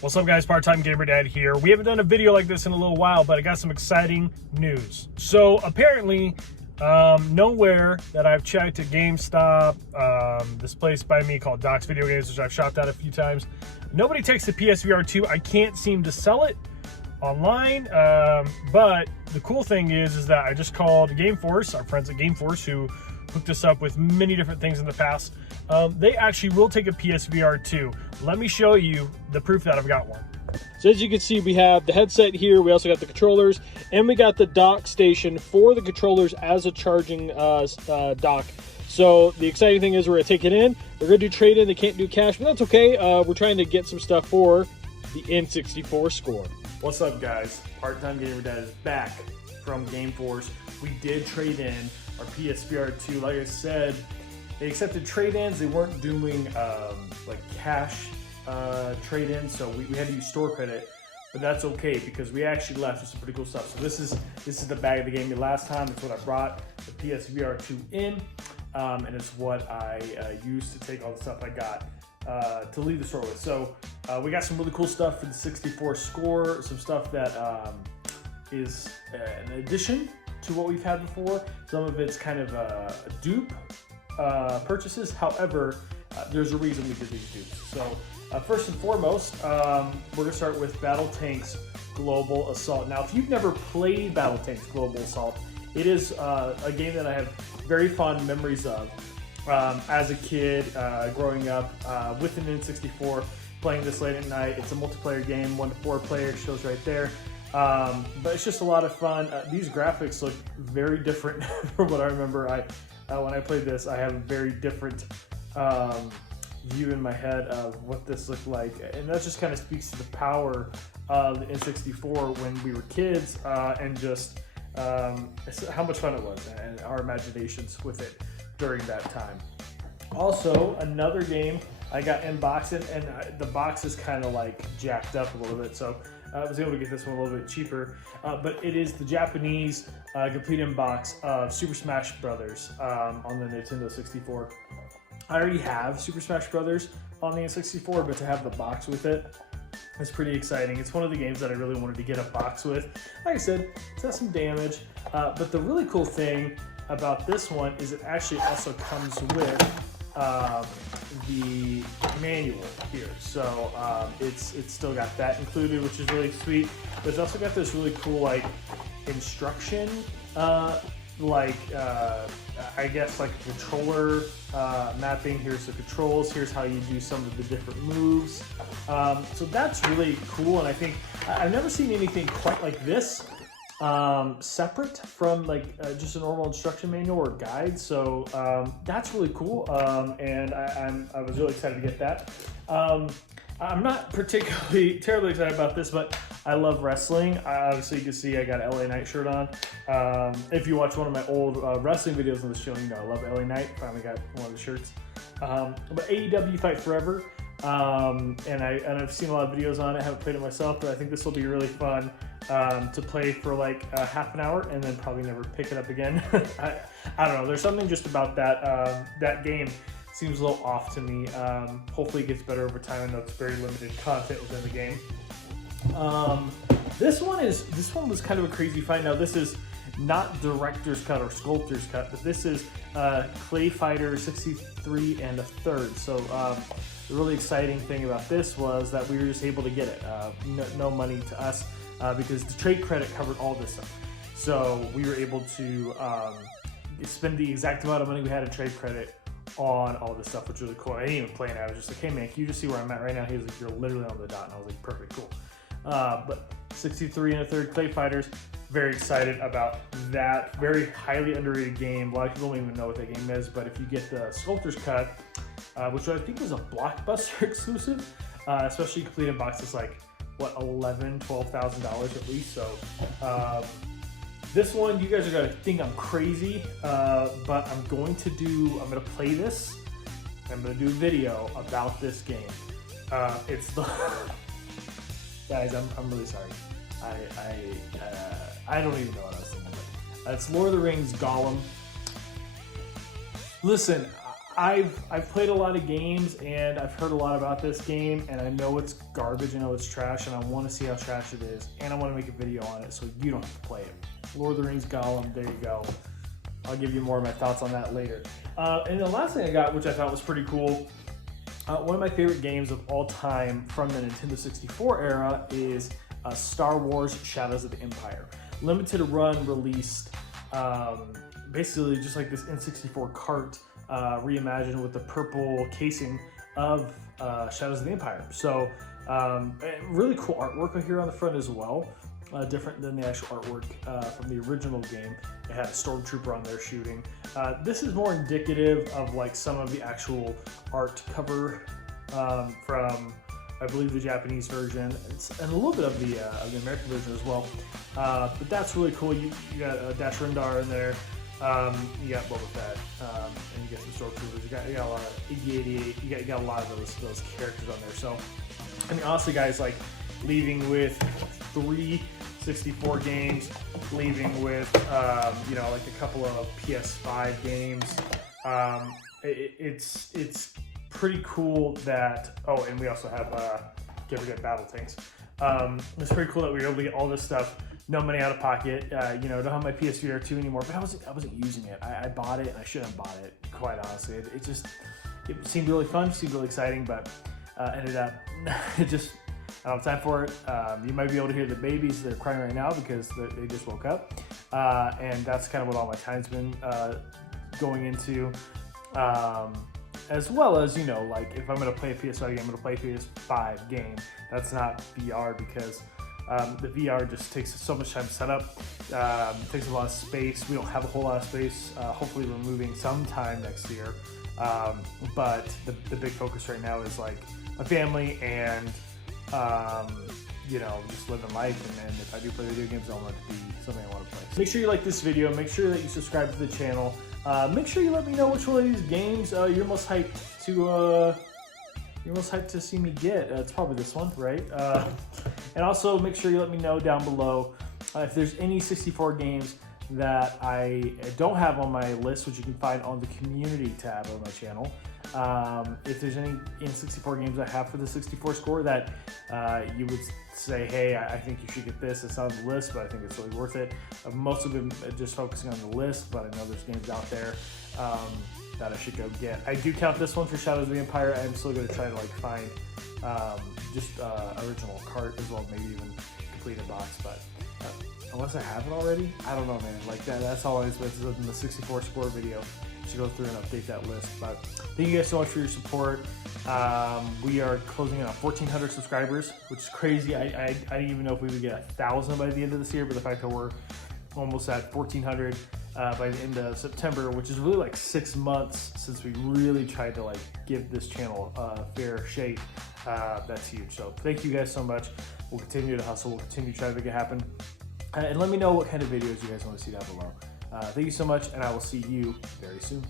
What's up guys, Part-Time Gamer Dad here. We haven't done a video like this in a little while, but I got some exciting news. So apparently, nowhere that I've checked at GameStop, this place by me called Doc's Video Games, which I've shopped at a few times, nobody takes the PS VR2. I can't seem to sell it online, but the cool thing is that I just called GameForce, our friends at GameForce, who hooked us up with many different things in the past. They actually will take a PSVR 2. Let me show you the proof that I've got one. So as you can see, we have the headset here. We also got the controllers, and we got the dock station for the controllers as a charging dock. So the exciting thing is we're gonna take it in. We're gonna do trade-in. They can't do cash, but that's okay. We're trying to get some stuff for the N64 score. What's up, guys? Part-Time Gamer Dad is back from GameForce. We did trade in our PSVR 2. Like I said, they accepted trade-ins. They weren't doing like cash trade-ins, so we had to use store credit, but that's okay because we actually left with some pretty cool stuff. So this is the bag they gave me last time. It's what I brought the PSVR 2 in, and it's what I used to take all the stuff I got to leave the store with. So we got some really cool stuff for the 64 score, some stuff that is an addition to what we've had before. Some of it's kind of a dupe purchases. However, there's a reason we did these dupes. So first and foremost, we're gonna start with Battletanks Global Assault. Now, if you've never played Battletanks Global Assault, it is a game that I have very fond memories of as a kid, growing up with an N64, playing this late at night. It's a multiplayer game, 1 to 4 player, shows right there. But it's just a lot of fun. These graphics look very different from what I remember. When I played this, I have a very different view in my head of what this looked like, and that just kind of speaks to the power of the N64 when we were kids, and just how much fun it was and our imaginations with it during that time. Also, another game I got in box, and the box is kind of like jacked up a little bit, so I was able to get this one a little bit cheaper, but it is the Japanese complete in box of Super Smash Brothers on the Nintendo 64. I already have Super Smash Brothers on the N64, but to have the box with it is pretty exciting. It's one of the games that I really wanted to get a box with. Like I said, it's got some damage, but the really cool thing about this one is it actually also comes with the manual here. So it's still got that included, which is really sweet. But it's also got this really cool like instruction, I guess like a controller mapping. Here's the controls, here's how you do some of the different moves. So that's really cool, and I think I've never seen anything quite like this separate from like just a normal instruction manual or guide. So that's really cool, and I was really excited to get that. I'm not particularly terribly excited about this, but I love wrestling. Obviously, you can see I got an LA Knight shirt on. If you watch one of my old wrestling videos on this channel, you know I love LA Knight. Finally got one of the shirts. But AEW Fight Forever, and I've seen a lot of videos on it. I haven't played it myself, but I think this will be really fun to play for like half an hour and then probably never pick it up again. I don't know. There's something just about that game. Seems a little off to me. Hopefully it gets better over time. I know it's very limited content within the game. This one was kind of a crazy find. Now this is not director's cut or sculptor's cut, but this is Clay Fighter 63 1/3. So the really exciting thing about this was that we were just able to get it. No money to us because the trade credit covered all this stuff. So we were able to spend the exact amount of money we had in trade credit on all this stuff, which was really cool. I didn't even play it. I was just like, hey man, can you just see where I'm at right now? He was like, you're literally on the dot. And I was like, perfect, cool. But 63 1/3 Clay Fighters, very excited about that. Very highly underrated game. A lot of people don't even know what that game is, but if you get the Sculptor's Cut, which I think was a Blockbuster exclusive, especially complete in box, is like, what, $11,000-$12,000 at least. So this one, you guys are gonna think I'm crazy, but I'm gonna play this. I'm gonna do a video about this game. It's the guys. I'm really sorry. I don't even know what I was thinking. But it's Lord of the Rings Gollum. Listen, I've played a lot of games and I've heard a lot about this game, and I know it's garbage, I know it's trash, and I want to see how trash it is, and I want to make a video on it so you don't have to play it. Lord of the Rings Gollum, there you go. I'll give you more of my thoughts on that later. And the last thing I got, which I thought was pretty cool, one of my favorite games of all time from the Nintendo 64 era is Star Wars Shadows of the Empire. Limited run released, basically just like this N64 cart reimagined with the purple casing of Shadows of the Empire. So really cool artwork here on the front as well. Different than the actual artwork from the original game. It had a stormtrooper on there shooting. This is more indicative of like some of the actual art cover from, I believe, the Japanese version, and a little bit of the American version as well. But that's really cool. You got Dash Rendar in there. You got Boba Fett, and you got some stormtroopers. You got a lot of IG-88. You got a lot of those characters on there. So, I mean, honestly, guys, like leaving with 3 64 games, leaving with you know, like a couple of PS5 games. It's pretty cool that. Oh, and we also have can't forget Battle Tanks. It's pretty cool that we were able to get all this stuff. No money out of pocket. You know, don't have my PS VR2 anymore, but I wasn't using it. I bought it, and I shouldn't have bought it, quite honestly. It seemed really fun, seemed really exciting, but ended up it just. I don't have time for it. You might be able to hear the babies. They're crying right now because they just woke up. And that's kind of what all my time's been going into. As well as, you know, like if I'm going to play a PS5 game, I'm going to play a PS5 game. That's not VR because the VR just takes so much time to set up. Takes a lot of space. We don't have a whole lot of space. Hopefully we're moving sometime next year. But the big focus right now is like my family and you know, just living life, and if I do play video games, I want it to be something I want to play. So make sure you like this video, make sure that you subscribe to the channel, make sure you let me know which one of these games you're most hyped to see me get. It's probably this one, right? And also make sure you let me know down below if there's any 64 games that I don't have on my list, which you can find on the community tab of my channel. If there's any N64 games I have for the 64 score that you would say, hey, I think you should get this. It's not on the list, but I think it's really worth it. I've mostly been just focusing on the list, but I know there's games out there that I should go get. I do count this one for Shadows of the Empire. I'm still going to try to like find just original cart as well, maybe even complete a box, but unless I have it already, I don't know, man. Like that's always what's in the 64 score video. To go through and update that list. But thank you guys so much for your support. We are closing in on 1,400 subscribers, which is crazy. I didn't even know if we would get 1,000 by the end of this year, but the fact that we're almost at 1,400 by the end of September, which is really like 6 months since we really tried to like give this channel a fair shake, that's huge. So thank you guys so much. We'll continue to hustle. We'll continue to try to make it happen. And let me know what kind of videos you guys want to see down below. Thank you so much, and I will see you very soon.